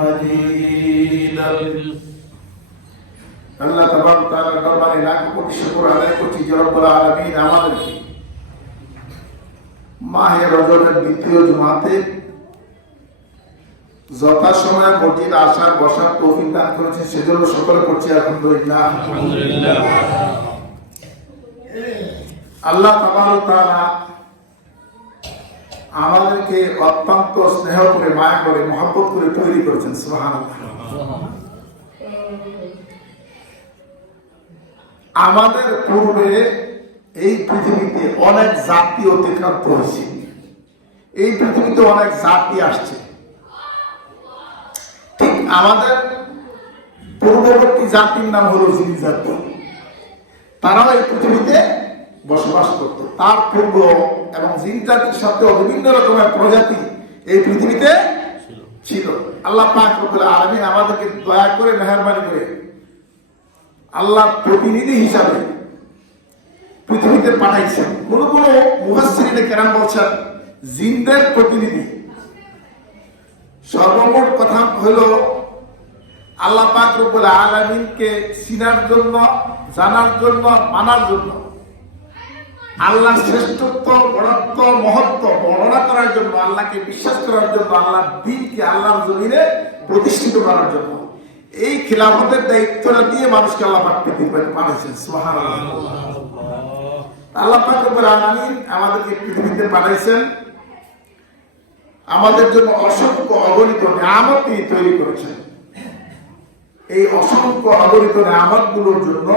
مجيد আল্লাহ তাবারক ওয়া তাআলার দরবারে লাখ কোটি শুকর আদায় করছি যে রব্বুল আলামিন আমাদেরকে মাহে রজবের দ্বিতীয় জুমাতে যথাসময়ে মসজিদে আসার বসার তৌফিক দান করেছেন, সেজন্য সকলে করছি আলহামদুলিল্লাহ। আল্লাহ তাবারক ওয়া তাআলা আমাদেরকে অত্যন্ত স্নেহ করে, মায়া করে, মহব্বত করে তৈরি করেছেন। সুবহানাল্লাহ। আমাদের পূর্বে এই পৃথিবীতে অনেক জাতি অতিক্রান্ত হয়েছে, এই পৃথিবীতে অনেক জাতি আসছে। ঠিক আমাদের পূর্ববর্তী জাতির নাম হলো জিন জাতি, তারাও এই পৃথিবীতে বসবাস করত। তার পূর্ব এবং জিন জাতির সাথে বিভিন্ন রকমের প্রজাতি এই পৃথিবীতে ছিল। আল্লাহ পাক রব্বুল আলামিন আমাদেরকে দয়া করে, মেহেরবানি করে আল্লাহর প্রতিনিধি হিসাবে পৃথিবীতে পাঠাইছেন। কোন কোন মুফাসসিরিনে কেরাম বলছেন জিনদের প্রতিনিধি। সর্বমোট কথা হলো আল্লাহ পাক রব্বুল আলামিনকে চিনার জন্য, জানার জন্য, মানার জন্য, আল্লাহর শ্রেষ্ঠত্ব, বড়ত্ব, মহত্ব বর্ণনা করার জন্য, আল্লাহকে বিশ্বাস করার জন্য, আল্লাহর দ্বীনকে আল্লাহর জমিনে প্রতিষ্ঠিত করার জন্য এই খিলাফতের দায়িত্বটা দিয়ে মানুষকে আল্লাহ পাক পৃথিবীতে পাঠাইছেন। সুবহানাল্লাহ। আল্লাহ পাক রব্বুল আলামিন আমাদেরকে পৃথিবীতে পাঠাইছেন, আমাদের জন্য অসংখ্য অগণিত নিয়ামত তিনি তৈরি করেছেন। এই অসংখ্য অগণিত নিয়ামতগুলোর জন্য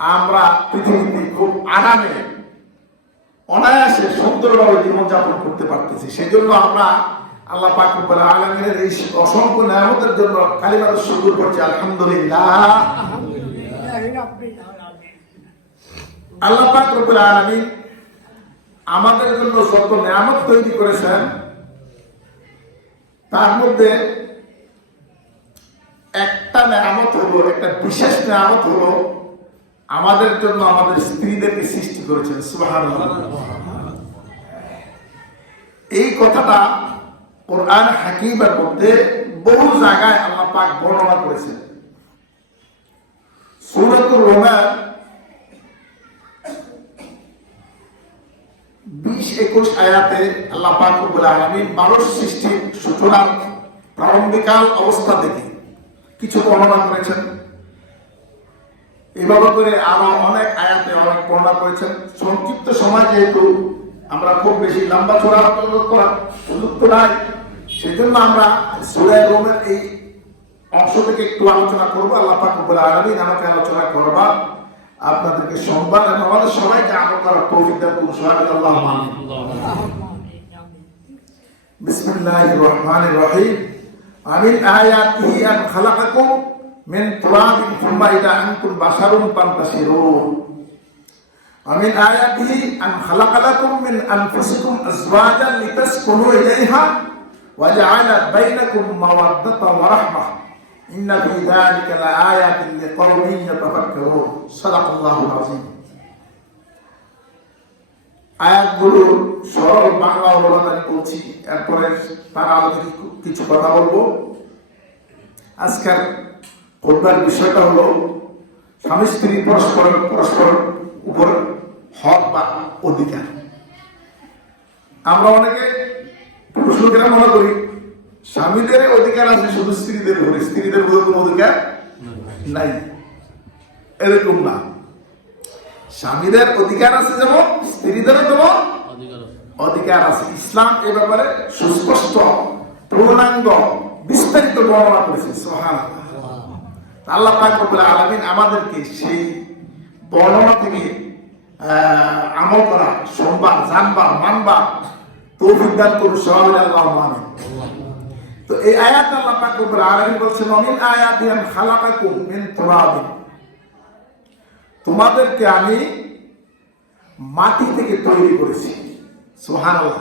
আমরা পৃথিবীতে খুব আরামে, অনায়াসে, সুন্দরভাবে জীবনযাপন করতে পারতেছি। সেজন্য আমরা আল্লাহ পাক রব্বুল আলামিনের এই অসংখ্য নিয়ামতের জন্য কালিমার শুকর করছি আলহামদুলিল্লাহ। আল্লাহ পাক রব্বুল আলামিন আমাদের জন্য যত নিয়ামত তৈরি করেছেন, তার মধ্যে একটা নিয়ামত হলো, একটা বিশেষ নিয়ামত হলো আমাদের জন্য আমাদের স্ত্রীদেরকে সৃষ্টি করেছেন। সুবহানাল্লাহ। এই কথাটা কোরআন হাকিমের মধ্যে বহু জায়গায় আল্লাহ পাক বর্ণনা করেছেন। সূরাতুর রুমের 20-21 আয়াতে আল্লাহ পাক রব্বুল আলামিন মানুষ সৃষ্টির সূচনার প্রারম্ভিকাল অবস্থা থেকে কিছু বর্ণনা করেছেন। এভাবে করে আরো অনেক আয়াতে অনেক বর্ণনা করেছেন। সংক্ষিপ্ত সময় যেহেতু আমরা খুব বেশি লম্বা চড়া করার সুযোগ তো নাই, সেজন্য আমরা সূরা রুমের এই অংশ থেকে একটু আলোচনা করবো। আল্লাহ পাক রব্বুল আলামিন আমাকে আলোচনা করবা, আপনাদেরকে সম্মান এবং আমাদের সবাইকে আমল করার তৌফিক দান করুন। সুবহানাল্লাহ। আমিন। বিসমিল্লাহির রহমানির রহিম। আমিন আয়াতিহি আন খালাকাকুম মিন তুরাবিন সুম্মা ইযা আনতুম বাশারুন তানতাশিরুন। আমিন আয়াতিহি আন খালাকালাকুম মিন আনফুসিকুম আজওয়াজান লিতাসকুনু ইলাইহা ওয়া জাআলা বাইনাকুম মাওয়াদ্দাতান ওয়া রাহমাহ ইন্না ফি যালিকা লাআয়াতিন লিকাওমিন ইয়াতাফাক্কারুন। সাদাকাল্লাহুল আযীম। আয়াতগুলো সরল বাংলা অনুবাদ আমি বলছি, এরপরে তার আলোকে কিছু কথা বলবো। আজকের খুতবার বিষয়টা হলো স্বামী স্ত্রী পরস্পর উপর হক বা অধিকার। আমরা অনেকে পুরুষ লোকেরা মনে করি স্বামীদের অধিকার আছে শুধু স্ত্রীদের উপরে, স্ত্রীদের উপরে কোনো অধিকার নাই। এরকম না, স্বামীদের অধিকার আছে যেমন স্ত্রীদেরও তেমন অধিকার আছে। ইসলাম এ ব্যাপারে সুস্পষ্ট, পূর্ণাঙ্গ, বিস্তারিত বর্ণনা করেছে। সুবহানাল্লাহ। আল্লাহ পাক রব্বুল আলামিন আমাদেরকে সেই বর্ণনা থেকে আমল করা, শুনবার, জানবার, মানবার তৌফিক দান করুন। সবাই আল্লাহুম্মা আমিন। তো এই আয়াত আল্লাহ পাক রব্বুল আলামিন বলছেন মিন আয়াতি আন খালাকাকুম মিন তুরাবিন, তোমাদেরকে আমি মাটি থেকে তৈরি করেছি। সুবহানাল্লাহ।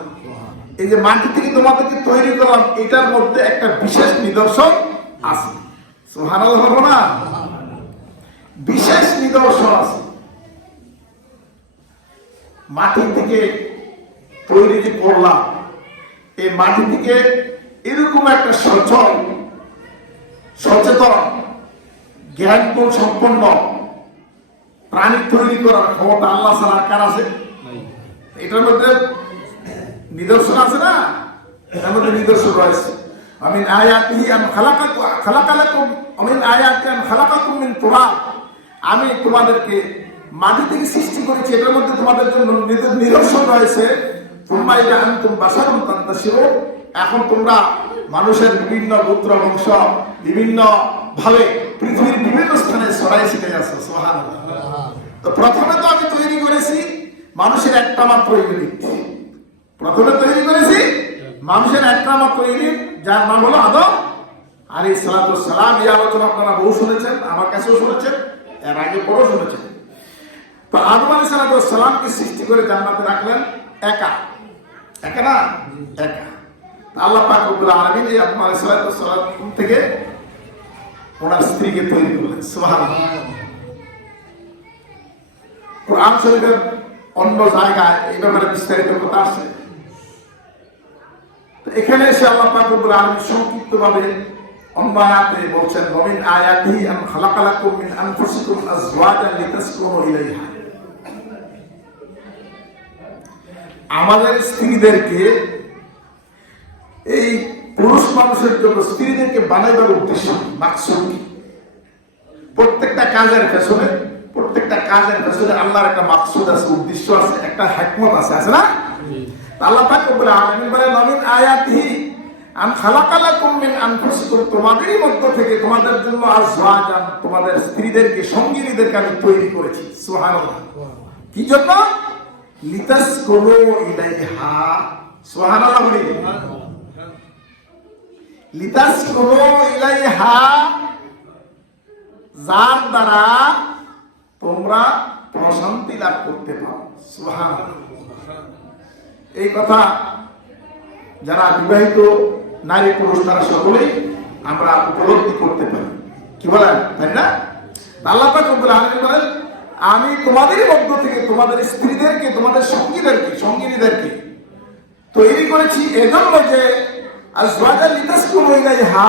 এই যে মাটি থেকে তোমাদেরকে তৈরি করলাম, এটার মধ্যে একটা বিশেষ নিদর্শন আছে। সুবহানাল্লাহ বলো না? বিশেষ নিদর্শন আছে। মাটি থেকে তৈরি যে করলাম, এই মাটি থেকে এরকম একটা সচল, সচেতন, জ্ঞান সম্পন্ন প্রাণী তৈরি করার ক্ষমতা আল্লাহ ছাড়া কার আছে? এটার মধ্যে নিদর্শন আছে না? এটার মধ্যে নিদর্শন রয়েছে। আমিন আয়াতিহি আন খালাকালাকুম আমিন আয়াতি আন খালাকাকুম মিন তুরাব, আমি তোমাদেরকে মাটি থেকে সৃষ্টি করেছি, এটার মধ্যে তোমাদের জন্য নিদর্শন রয়েছে। তুম্মা ইযা আনতুম বাশারুন তানতাশিরুন, এখন তোমরা মানুষের বিভিন্ন গোত্র বংশ বিভিন্ন ভাবে পৃথিবীর বিভিন্ন স্থানে ছড়াই ছিটে আছে। সুবহানাল্লাহ। তো প্রথমে তো আমি তৈরি করেছি মানুষের একটা মাত্র ইউনিট, প্রথমে তৈরি করেছি মানুষের একটা মাত্র ইউনিট, যার নাম হলো আদম আলাইহিস সালাতু ওয়াস সালাম। এই আলোচনা আপনারা বহু শুনেছেন, আমার কাছেও শুনেছেন, এর আগে পরেও শুনেছেন। তো আদম আলাইহিস সালাতু ওয়াস সালামকে সৃষ্টি করে জান্নাতে রাখলেন একা, একা না একা। আল্লাহ পাক রব্বুল আলামিন এই আদম আলাইহিস সালাতু ওয়াস সালাম থেকে ওনার স্ত্রীকে তৈরি করলেন। সুবহানাল্লাহ। কোরআন শরীফের অন্য জায়গায় এই ব্যাপারে বিস্তারিত কথা আছে। তো এখানে এসে আল্লাহ পাক রব্বুল আলামিন সংক্ষিপ্তভাবে অন্য আয়াতে বলছেন, ওয়া মিন আয়াতিহি আন খালাকালাকুম মিন আনফুসিকুম আজওয়াজান লিতাসকুনু ইলাইহা, আমাদের স্ত্রীদেরকে এই পুরুষ মানুষের জন্য স্ত্রীদেরকে বানাইবার উদ্দেশ্য মাকসুদ। প্রত্যেকটা কাজের পেছনে আল্লাহর একটা মাকসুদ আছে, উদ্দেশ্য আছে, একটা হিকমত আছে, আছে না? আল্লাহ পাক রব্বুল আলামিন বলেন, ওয়া মিন আয়াতিহি আন খালাকালাকুম মিন আনফুসিকুম, তোমাদেরই মধ্য থেকে তোমাদের জন্য আজওয়াজান, তোমাদের স্ত্রীদেরকে, সঙ্গিনীদেরকে আমি তৈরি করেছি। সুবহানাল্লাহ। কি জন্য? লিতাসকুনু ইলাইহা। সুবহানাল্লাহ বলি। লিতাসকুনু ইলাইহা, যার দ্বারা তোমরা প্রশান্তি লাভ করতে পারো। সুবহানাল্লাহ। এই কথা যারা বিবাহিত নারী পুরুষ তারা সকলেই আমরা উপলব্ধি করতে পারি। কি বলেন, তাই না? আল্লাহ পাক রব্বুল আলামিন বলেন, আমি তোমাদেরই মধ্য থেকে তোমাদের স্ত্রীদেরকে, তোমাদের সঙ্গিনীদেরকে তৈরি করেছি এজন্য যে আজওয়াজান লিতাসকুনু ইলাইহা,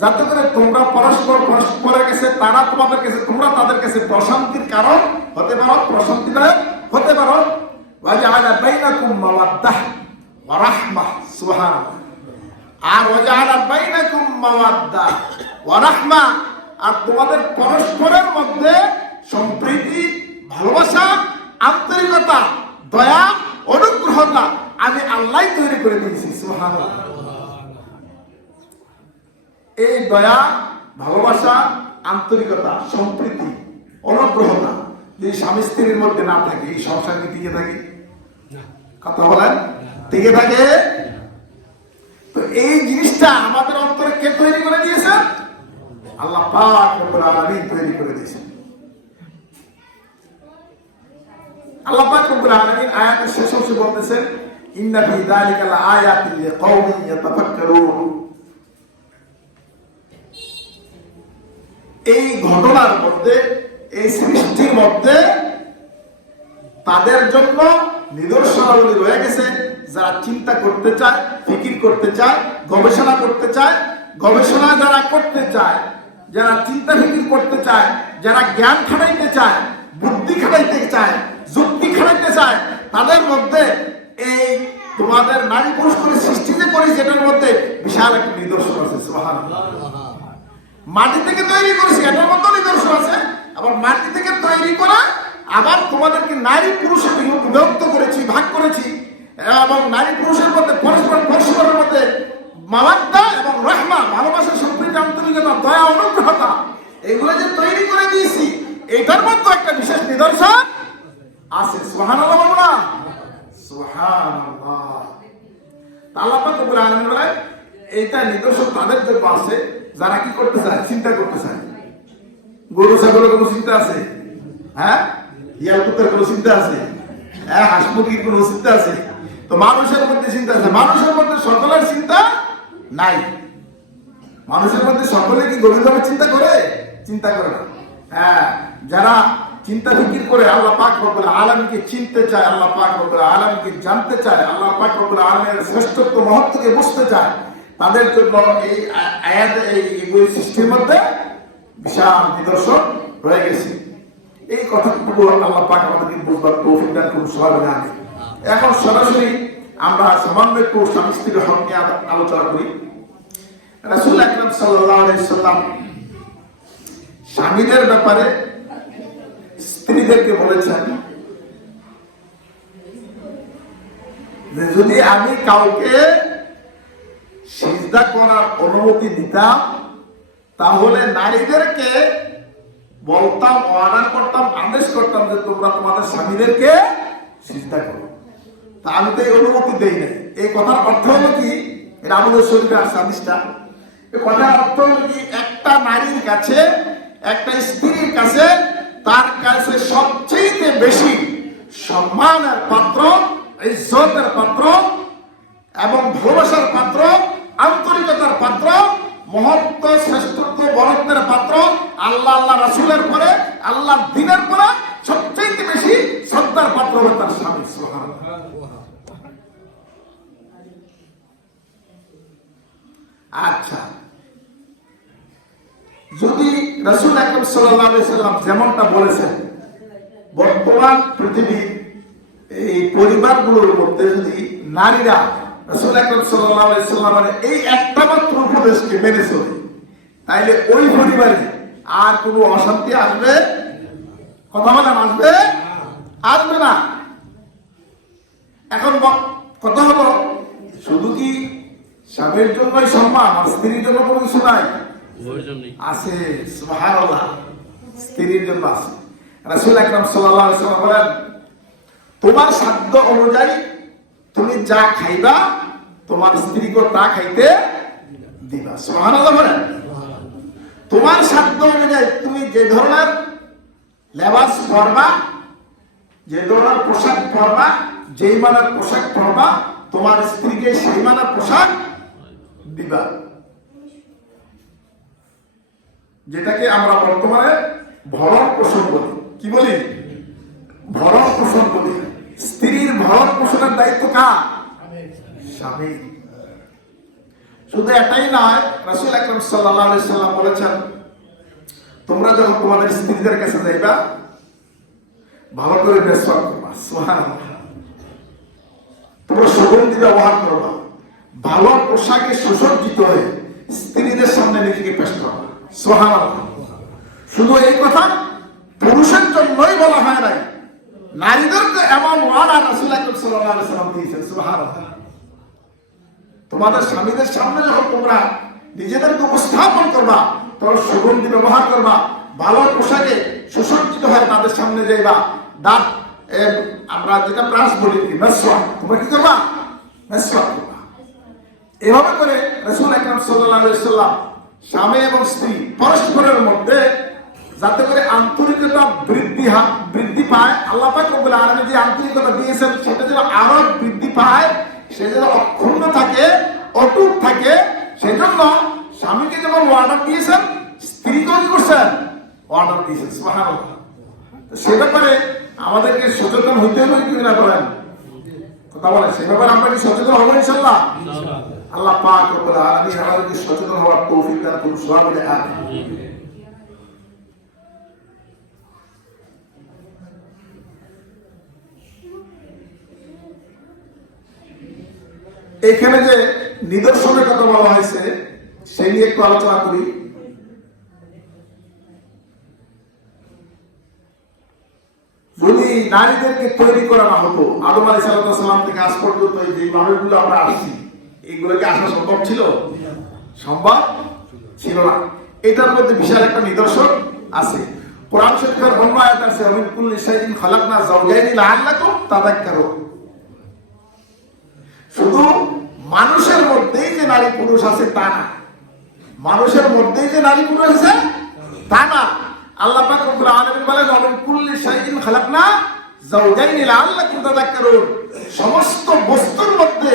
যাতে করে তোমরা পরস্পরের কাছে, তারা তোমাদের কাছে, তোমরা তাদের কাছে প্রশান্তির কারণ হতে পারো, প্রশান্তিদায়ক হতে পারো। ওয়া জাআলা বাইনাকুম মাওয়াদ্দাহ ওয়া রাহমাহ। সুবহানাল্লাহ। আর ওয়া জাআলা বাইনাকুম মাওয়াদ্দাহ ওয়া রাহমাহ, আর তোমাদের পরস্পরের মধ্যে সম্প্রীতি, ভালোবাসা, আন্তরিকতা, দয়া, অনুগ্রহতা আমি আল্লাহ তৈরি করে দিয়েছি। সুবহানাল্লাহ। এই দয়া, ভালোবাসা, আন্তরিকতা, সম্প্রীতি, অনুগ্রহতা যদি স্বামী স্ত্রীর মধ্যে না থাকে, এই সংসার কি টিকে থাকে? কথা বলেন, টিকে থাকে? তো এই জিনিসটা আমাদের অন্তরে কে তৈরি করে দিয়েছে? আল্লাহ পাক রব্বুল আলামিন তৈরি করে দিয়েছেন। আল্লাহ পাক রব্বুল আলামিন আয়াতের শেষ অংশে বলতেছেন, ইন্না ফি যালিকা লাআয়াতিন লিকাওমিন ইয়াতাফাক্কারুন, এই ঘটনার মধ্যে, এই সৃষ্টির মধ্যে তাদের জন্য নিদর্শনাবলী রয়ে গেছে, যারা চিন্তা করতে চায়, ফিকির করতে চায়, গবেষণা করতে চায়, গবেষণা যারা করতে চায়, যারা চিন্তা ফিকির করতে চায়, যারা জ্ঞান খাটাইতে চায়, বুদ্ধি খাটাইতে চায়, যুক্তি খাটাইতে চায়, তাদের মধ্যে এই তোমাদের নারী পুরুষ করে সৃষ্টি যে করেছে এটার মধ্যে বিশাল একটা নিদর্শন আছে। সুবহানাল্লাহ। মাটি থেকে তৈরি করেছি এটার মধ্যে নিদর্শন আছে, আবার মাটি থেকে তৈরি করা, আবার তোমাদেরকে নারী পুরুষে বিভক্ত করেছি, ভাগ করেছি, এবং নারী পুরুষের মধ্যে পরস্পরের মধ্যে মাওয়াদ্দা এবং রাহমা, ভালোবাসা, সম্প্রীতি, আন্তরিকতা, দয়া, অনুগ্রহতা, এগুলো যে তৈরি করে দিয়েছি, এটার মধ্যে একটা বিশেষ নিদর্শন আছে। সুবহানাল্লাহ বলবো না? সুবহানাল্লাহ। আল্লাহ পাক রব্বুল আলামিন বলেন, এইটা নিদর্শন তাদের জন্য আছে যারা কি করতে চায়, চিন্তা করতে চায়। গরু ছাগলের কোনো চিন্তা আছে? হ্যাঁ, ইয়াল কুত্তার কোনো চিন্তা আছে? হ্যাঁ, হাঁস মুরগির কোনো চিন্তা আছে? তো মানুষের মধ্যে চিন্তা আছে। মানুষের মধ্যে সকলের চিন্তা নাই। মানুষের মধ্যে সকলে কি গভীরভাবে চিন্তা করে? চিন্তা করে না। হ্যাঁ, যারা চিন্তা ফিকির করে আল্লাহ পাক রব্বুল আলামিনকে চিনতে চায়, আল্লাহ পাক রব্বুল আলামিনকে জানতে চায়, আল্লাহ পাক রব্বুল আলামিনের শ্রেষ্ঠত্ব মহত্বকে বুঝতে চায়, তাদের জন্য এই আয়াত এই সৃষ্টির মধ্যে বিশাল নিদর্শন রয়ে গেছে। এই কথাগুলো আল্লাহ পাক আমাদেরকে বুঝবার তৌফিক দান করুন সবাই। আমিন। এখন সরাসরি আমরা সামান্য একটু স্বামী স্ত্রীর হক নিয়ে আলোচনা করি। রাসূল আকরাম সাল্লাল্লাহু আলাইহি সাল্লাম স্বামীদের ব্যাপারে স্ত্রীদেরকে বলেছেন যে যদি আমি কাউকে সিজদা করার অনুমতি দিতাম তাহলে নারীদেরকে বলতাম, অর্ডার করতাম, আদেশ করতাম যে তোমরা তোমাদের স্বামীদেরকে সিজদা করো। তা আমি তো এই অনুমতি দেই নাই। এই কথার অর্থ হলো কি, এটা আমাদের শরীরে আসছে হাদিসটা, এই কথার অর্থ হলো কি, একটা নারীর কাছে, একটা স্ত্রীর কাছে, তার কাছে সবচেয়ে বেশি সম্মানের পাত্র, ইজ্জতের পাত্র এবং ভালোবাসার পাত্র, আন্তরিকতার পাত্র, মহত্ব, শ্রেষ্ঠত্ব, বরত্বের পাত্র আল্লাহ, আল্লাহ রাসূলের পরে, আল্লাহর দ্বীনের পরে সবচেয়ে বেশি শ্রদ্ধার পাত্র হবে তার স্বামী। সুবহানাল্লাহ। আচ্ছা, যদি রাসূল আকরাম সাল্লাল্লাহু আলাইহি সাল্লাম যেমনটা বলেছেন, বর্তমান পৃথিবীর এই পরিবারগুলোর মধ্যে যদি নারীরা রাসূল আকরাম সাল্লাল্লাহু আলাইহি সাল্লামের এই একটা মাত্র উপদেশকে মেনে চলে, তাইলে ওই পরিবারে আর কোনো অশান্তি আসবে? কথা বলেন, আসবে? আসবে না। এখন কথা হলো, শুধু কি স্বামীর জন্যই সম্মান আর স্ত্রীর জন্য কোনো কিছু নাই? আছে। সুবহানাল্লাহ, স্ত্রীর জন্য আছে। রাসূল আকরাম সাল্লাল্লাহু আলাইহি ওয়াসাল্লাম বলেন, তোমার সাধ্য অনুযায়ী তুমি যা খাইবা তোমার স্ত্রীকে তা খাইতে দিবা। সুবহানাল্লাহ বলেন। তোমার সাধ্য অনুযায়ী তুমি যে ধরনের লেবাস পরবা, যে ধরনের পোশাক পরবা, যেই মানের পোশাক পরবা, তোমার স্ত্রীকে সেই মানের পোশাক দিবা। যেটাকে আমরা বর্তমানে ভরণ পোষণ বলি। কি বলি? ভরণ পোষণ বলি। স্ত্রীর ভরণ পোষণের দায়িত্ব কার? স্বামী। শুধু এটাই নয়, রাসূল আকরাম সাল্লাল্লাহু আলাইহি সাল্লাম বলেছেন, তোমরা যখন তোমাদের স্ত্রীদের কাছে যাইবা ভালো করে মেসওয়াক করবা। সুবহানাল্লাহ। তোমরা সুগন্ধি ব্যবহার করবা, ভালো পোশাকে সুসজ্জিত হয়ে স্ত্রীদের সামনে নিজেকে পেশ করবা। সুবহানাল্লাহ। শুধু এই কথা পুরুষের জন্যই বলা হয় নাই, নারীদেরকে এমন ওয়াদা রাসূল আকরাম সাল্লাল্লাহু আলাইহি সাল্লাম দিয়েছেন। সুবহানাল্লাহ। তোমাদের স্বামীদের সামনে যখন তোমরা নিজেদেরকে উপস্থাপন করবা, তোমরা সুগন্ধি ব্যবহার করবা, ভালো পোশাকে সুসজ্জিত হয়ে তাদের সামনে যাইবা, দাঁত আমরা যেটা ব্রাশ বলি মেসওয়াক, তোমরা কি করবা? মেসওয়াক করবা। এভাবে করে রাসূল আকরাম সাল্লাল্লাহু আলাইহি সাল্লাম স্বামী এবং স্ত্রী পরস্পরের মধ্যে যাতে করে আন্তরিকতা বৃদ্ধি পায়, আল্লাহ পাক রব্বুল আলামিন যে আন্তরিকতা দিয়েছেন সেটা যেন আরো বৃদ্ধি পায়, সে যেন অক্ষুণ্ণ থাকে, অটুট থাকে, সেজন্য স্বামীকে যেমন অর্ডার দিয়েছেন, স্ত্রীকেও কি করছেন? অর্ডার দিয়েছেন। সুবহানাল্লাহ। সে ব্যাপারে আমাদেরকে সচেতন হইতে হবে কি না বলেন? কথা বলেন, সে ব্যাপারে আমরা কি সচেতন হবো ইনশাআল্লাহ? আল্লাহ পাক রব্বুল আলামিন আমাদেরকে সচেতন হওয়ার তৌফিক দান করুন সবাই মিলে। আমিন। এখানে যে নিদর্শনের কথা বলা হয়েছে সেই নিয়ে একটু আলোচনা করি। যদি নারীদেরকে তৈরি করা না হতো, আদম আলাইহিস সালাম থেকে আজ পর্যন্ত যে মানুষগুলো আমরা আসছি, এগুলোকে আসা সম্ভব ছিল? সম্ভব ছিল না। এটার মধ্যে বিশাল একটা নিদর্শন আছে। কোরআন শরীফের অন্য আয়াত আছে, মিন কুল্লি শাইইন খালাকনা যাওজাইনি লাআল্লাকুম তাযাক্কারুন। শুধু মানুষের মধ্যেই যে নারী পুরুষ আছে তা না, মানুষের মধ্যেই যে নারী পুরুষ আছে তা না। আল্লাহ পাক রব্বুল আলামিন বলেন, মিন কুল্লি শাইইন খালাকনা যাওজাইনি লাআল্লাকুম তাযাক্কারুন। সমস্ত বস্তুর মধ্যে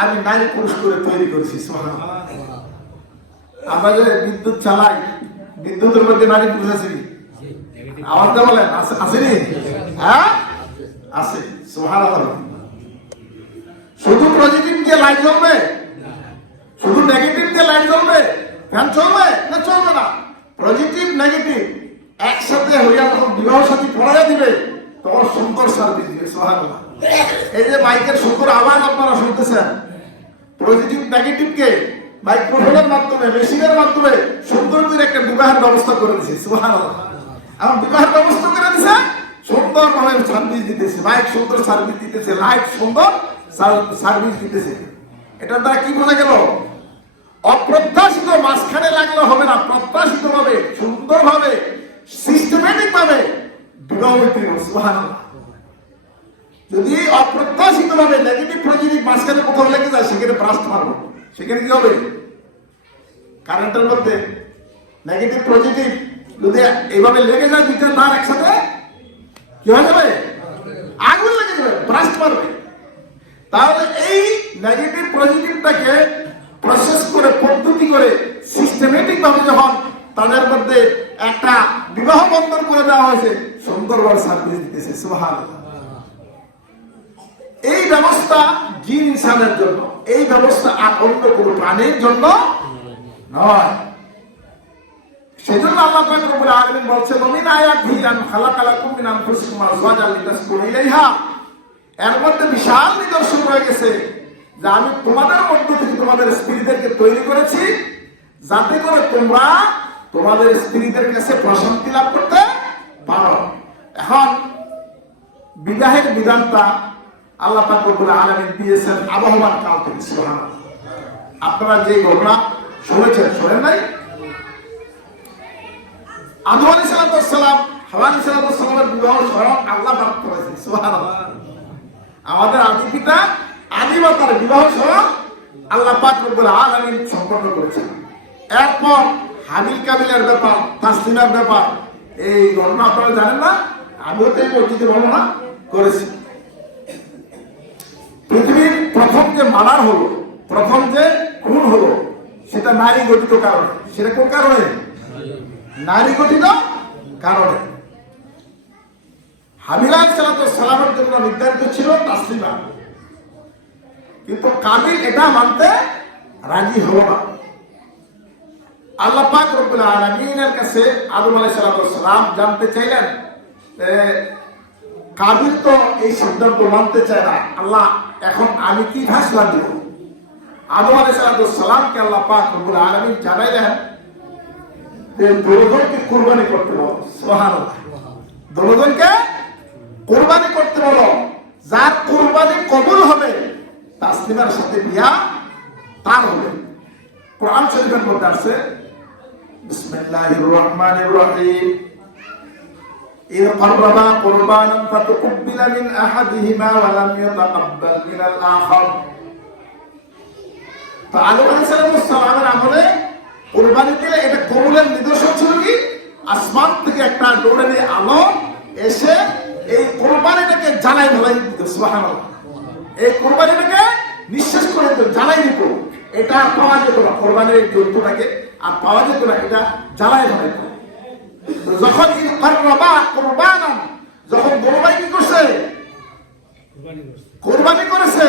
আমি নারী পুরুষ করে তৈরি করেছি। সুবহানাল্লাহ। আমরা যে বিদ্যুৎ চালাই, বিদ্যুতের মধ্যে নারী পুরুষ আছে, আওয়াজটা বলেন, আসেনি? হ্যাঁ আছে। সুবহানাল্লাহ। শুধু পজিটিভ দিয়ে লাইট জ্বলবে, শুধু নেগেটিভ দিয়ে লাইট জ্বলবে, ফ্যান চলবে না? চলবে না। পজিটিভ নেগেটিভ একসাথে হইয়া যখন বিবাহ সাথী পড়াইয়া দিবে তখন সুন্দর সার্ভিস দিবে। সুবহানাল্লাহ। এই যে মাইকের সুন্দর আওয়াজ আপনারা শুনতেছেন, পজিটিভ নেগেটিভকে মাইক্রোফোনের মাধ্যমে, মেশিনের মাধ্যমে সুন্দর করে একটা বিবাহের ব্যবস্থা করে দিছে। সুবহানাল্লাহ। এখন বিবাহের ব্যবস্থা করে দিছে, সুন্দর ভাবে সার্ভিস দিতেছে, মাইক সুন্দর সার্ভিস দিতেছে, লাইট সুন্দর সার্ভিস দিতেছে। এটার দ্বারা কি বোঝা গেল? অপ্রত্যাশিত মাঝখানে লাগলে হবে না, প্রত্যাশিত ভাবে, সুন্দর ভাবে, সিস্টেমেটিক ভাবে বিবাহ হইতে হবে। সুবহানাল্লাহ। যদি অপ্রত্যাশিত ভাবে নেগেটিভ পজিটিভ মাঝখানে কোথাও লেগে যায়, সেখানে ব্রাস্ট মারবো, সেখানে কি হবে? কারেন্টের মধ্যে নেগেটিভ পজিটিভ যদি এইভাবে লেগে যায়, দুইটা তার একসাথে কি হয়ে যাবে? আগুন লেগে যাবে, ব্রাস্ট মারবে। তাহলে এই নেগেটিভ পজিটিভটাকে প্রসেস করে, পদ্ধতি করে, সিস্টেমেটিক ভাবে যখন তাদের মধ্যে একটা বিবাহ বন্ধন করে দেওয়া হয়েছে, সুন্দরভাবে সার্ভিস দিতেছে। সুবহানাল্লাহ। এই ব্যবস্থা জিন ইনসানের জন্য, এই ব্যবস্থা আর অন্য কোন প্রাণীর জন্য নয়। সেজন্য আল্লাহ পাক রব্বুল আলামিন বলছেন, মিন আয়াতিহি আন খালাকালাকুম মিন আনফুসিকুম আজওয়াজান লিতাসকুনু ইলাইহা। এর মধ্যে বিশাল নিদর্শন রয়ে গেছে যে আমি তোমাদের মধ্য থেকে তোমাদের স্ত্রীদেরকে তৈরি করেছি যাতে করে তোমরা তোমাদের স্ত্রীদের কাছে প্রশান্তি লাভ করতে পারো। এখন বিবাহের বিধানটা আল্লাহ পাক রব্বুল আলামিন দিয়েছেন আবহমান কাল থেকে। সুবহানাল্লাহ। আপনারা যে ঘটনা শুনেছেন, শোনেন নাই? আদম আলাইহিস সালাম, হাওয়া আলাইহিস সালামের বিবাহ স্বয়ং আল্লাহ পাক করেছেন। সুবহানাল্লাহ। আমাদের আদি পিতা আদিমাতার বিবাহ স্বয়ং আল্লাহ পাক রব্বুল আলামিন সম্পন্ন করেছেন। এরপর হাবিল কাবিলের ব্যাপার, তাসলিমার ব্যাপার, এই ঘটনা আপনারা জানেন না? আমিও তো এই পরিচিতি বর্ণনা করেছি। পৃথিবীর প্রথম যে মার্ডার হলো, প্রথম যে খুন হলো, সেটা নারী গঠিত কারণে। সেটা কোন কারণে? নারী গঠিত কারণে। হাবিল আলাইহিস সালামের জন্য নির্ধারিত ছিল তাসলিমা, কিন্তু কাবিল এটা মানতে রাজি হলো না। আল্লাহ পাক রব্বুল আলামিনের কাছে আদম আলাইহিস সালাম জানতে চাইলেন, কাবিল তো এই সিদ্ধান্ত মানতে চায় না, আল্লাহ এখন আমি কি ফয়সালা দিব? আদম আলাইহিস সালামকে আল্লাহ পাক রব্বুল আলামিন জানাইলেন যে দুজনকে কুরবানি করতে বলো। সুবহানাল্লাহ। দুজনকে কুরবানি করতে বলো, যার কুরবানি কবুল হবে তাসলিমার সাথে বিয়া তার হবে। কোরআন শরীফের মধ্যে আছে, বিসমিল্লাহির রহমানির রহিম, إذ قربا قربانا فتقبل من أحدهما ولم يتقبل من الآخر। তো আদম আলাইহিস সালামের আমলে কুরবানি দিলে এটা কবুলের নিদর্শন ছিল কি? আসমান থেকে একটা ডোরানি আলো এসে এই কুরবানিটাকে জ্বালাই ঢালাই দিত। সুবহানাল্লাহ। এই কুরবানিটাকে নিঃশেষ করে দিত, জ্বালাই দিত। এটা পাওয়া যেত না, কুরবানির এই জন্তুটাকে আর পাওয়া যেত না, এটা জ্বালাই ঢালাই দিত। যখন যখন গরুবাই কি করছে? কোরবানি করেছে।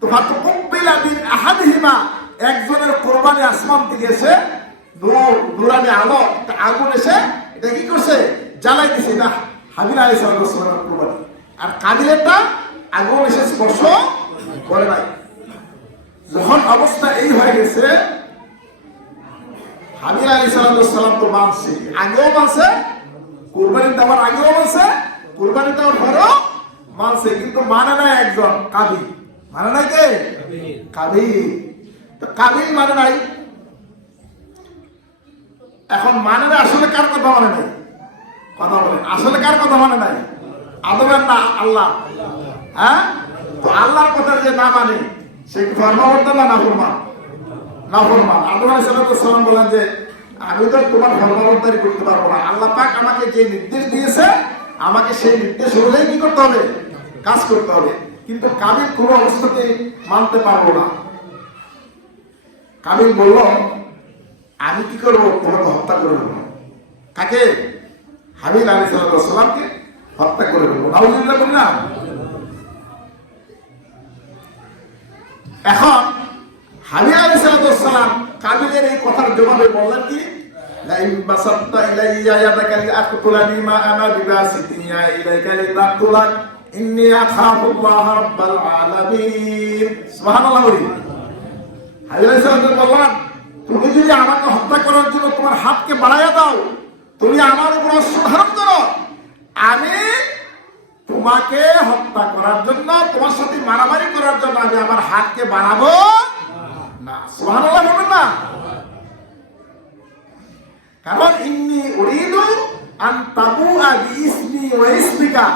তো একজনের কোরবানি আসমান থেকে এসে নুরানি আলো, আগুন এসে এটা কি করছে? জ্বালাই দিছে। না হাবিল আলাইহিস সালামের কোরবানি। আর কাবিলেরটা আগুন এসে স্পর্শ করে নাই। যখন অবস্থা এই হয়ে গেছে, হাবিল আলাইহিস সালাম তো মানছে, আগেও মানছে, কুরবানি দেওয়ার আগেও মানছে, কুরবানি দেওয়ার পরেও মানছে, কিন্তু মানে নাই একজন, কাবিল। মানে নাই কে? কাবিল। তো কাবিল মানে নাই। এখন মানে না, আসলে কার কথা মানে নাই? কথা বলে, আসলে কার কথা মানে নাই? আদমের না আল্লাহ? হ্যাঁ, তো আল্লাহর কথা যে না মানে সে কি ফরমাবর্তন না নাফরমান? নাফরমান। আদম আলাইহিস সালাম বলেন যে আমি তো তোমার ফরমাবর্তনই করতে পারবো না, আল্লাহ পাক আমাকে যে নির্দেশ দিয়েছে আমাকে সেই নির্দেশ অনুযায়ী কি করতে হবে? কাজ করতে হবে। কিন্তু কাবিল কোনো অবস্থাতে মানতে পারবো না। কাবিল বলল আমি কি করবো? তোমাকে হত্যা করে দেবো। কাকে? হাবিল আলাইহিস সালামকে হত্যা করে ফেলবো। নাউজুবিল্লাহ বলি না। এখন হাবিল আলাইহিস সালাম কাবিলের এই কথার জবাবে বললেন কি, লাইন বাসাত্তা ইলাইয়া ইয়াদাকা লিআকতুলানি মা আনা বিবাসিতিয়া ইলাইকা লিতাকতুলাক ইন্নী আখাফুল্লাহ রাব্বাল আলামিন। সুবহানাল্লাহ। হাবিল আলাইহিস সালাম বললেন, তুমি যদি আমাকে হত্যা করার জন্য তোমার হাতকে বাড়াইয়া দাও, তুমি আমার উপর অস্ত্র ধারণ করো, আমি তোমাকে হত্যা করার জন্য, তোমার সাথে মারামারি করার জন্য আমি আমার হাতকে বাড়াবো না। সুবহানাল্লাহ বলবেন না? কারণ ইন্নী উরিদু আন তাবুআ বিইসমি ওয়া ইসমিকা,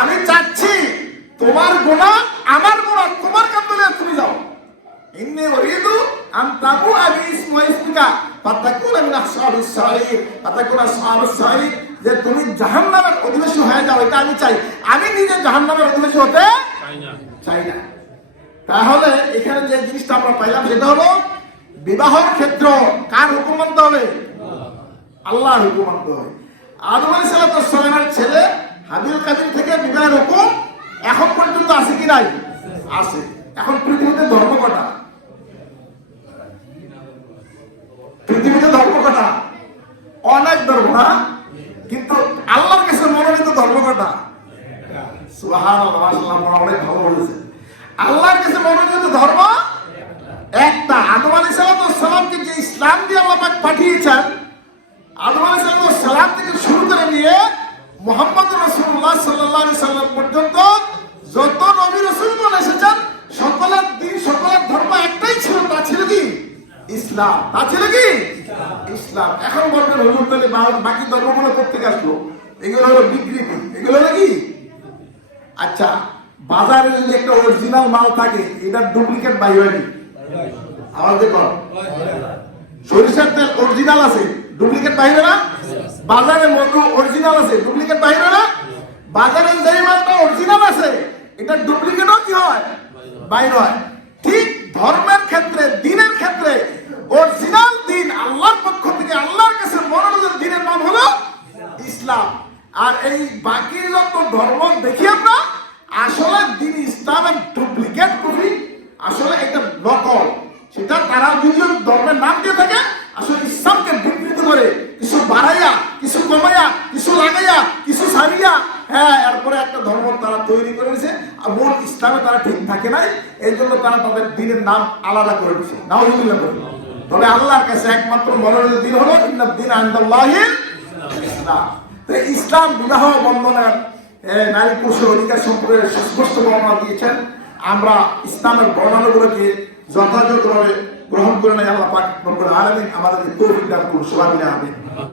আমি চাচ্ছি তোমার গুনাহ আমার গুনাহ তোমার কাঁধে তুমি যাও। ইন্নী উরিদু আন তাবুআ বিইসমি ওয়া ইসমিকা ফাতাকুনা মিন আসহাবিস সাঈর, ফাতাকুনা আসহাবুস সাঈর, যে তুমি জাহান্নামের অধিবাসী হয়ে যাও, এটা আমি চাই। আমি নিজে জাহান্নামের অধিবাসী হতে চাই না। তাহলে এখানে যে জিনিসটা আমরা পাইলাম সেটা হলো বিবাহের ক্ষেত্র কার হুকুম মানতে হবে? আল্লাহর হুকুম মানতে হবে। আদম আলাইহিস সালামের ছেলে হাবিল কাবিল থেকে বিবাহের হুকুম এখন পর্যন্ত আছে কি নাই? আছে। এখন পৃথিবীতে ধর্ম কটা? পৃথিবীতে ধর্ম কটা? অনেক ধর্ম না, কিন্তু আল্লাহর কাছে মনোনীত ধর্ম কটা? সুবহানাল্লাহ, মাশাআল্লাহ, অনেক ভালো বলেছে। আল্লাহর কাছে মনোনীত ধর্ম একটা। আদম আলাইহিস সালামকে যে ইসলাম দিয়ে আল্লাহ পাক পাঠিয়েছেন, আদম আলাইহিস সালাম থেকে শুরু করে নিয়ে মুহাম্মদ রাসূলুল্লাহ সাল্লাল্লাহু আলাইহি সাল্লাম পর্যন্ত যত নবী রাসূলগণ এসেছেন, সকলের দিন সকলের ধর্ম একটাই ছিল, তা ছিল কি? ইসলাম। তা ছিল কি? ইসলাম। এখন বলবেন হুজুর তাহলে বাকি ধর্মগুলো কোথেকে আসলো? এগুলো হলো বিকৃতি, এগুলো হলো কি? আচ্ছা, বাজারে যদি একটা অরিজিনাল মাল থাকে, এটা ডুপ্লিকেট বাই হয়নি? আওয়াজ দেখো, সরিষার তেল অরিজিনাল আছে, ডুপ্লিকেট বাইরে না? বাজারে মধু অরিজিনাল আছে, ডুপ্লিকেট বাইরে না? বাজারে যে মালটা অরিজিনাল আছে, এটা ডুপ্লিকেটও কি হয়? বাইরে হয়। ঠিক ধর্মের ক্ষেত্রে, দিনের ক্ষেত্রে অরিজিনাল দিন আল্লাহর পক্ষ থেকে আল্লাহর কাছে মনোনীত দিনের নাম হলো ইসলাম। আর এই বাকি যত ধর্ম দেখি আমরা, আসলে দিন ইসলামের ডুপ্লিকেট কপি, আসলে এটা নকল। সেটা তারা যদিও ধর্মের নাম দিয়ে থাকে, আসলে ইসলামকে বিকৃত করে কিছু বাড়াইয়া, কিছু কমাইয়া, কিছু লাগাইয়া, কিছু সারিয়া, হ্যাঁ, এরপরে একটা ধর্ম তারা তৈরি করেছে। আর মূল ইসলামে তারা ঠিক থাকে নাই, এই জন্য তারা তাদের দিনের নাম আলাদা করে দিচ্ছে। নাউজুবিল্লাহ বলে। তবে আল্লাহর কাছে একমাত্র মনোনীত দিন হলো ইন্নাদ-দীন ইনদাল্লাহিল ইসলাম। তো ইসলাম বিবাহ বন্ধনের নারী পুরুষের অধিকার সম্পর্কে সুস্পষ্ট বর্ণনা দিয়েছেন। আমরা ইসলামের বর্ণনাগুলোকে যথাযথভাবে গ্রহণ করে নেই। আল্লাহ পাক রব্বুল আলামিন আমাদের তৌফিক দান করুন। সুবহানাল্লাহ।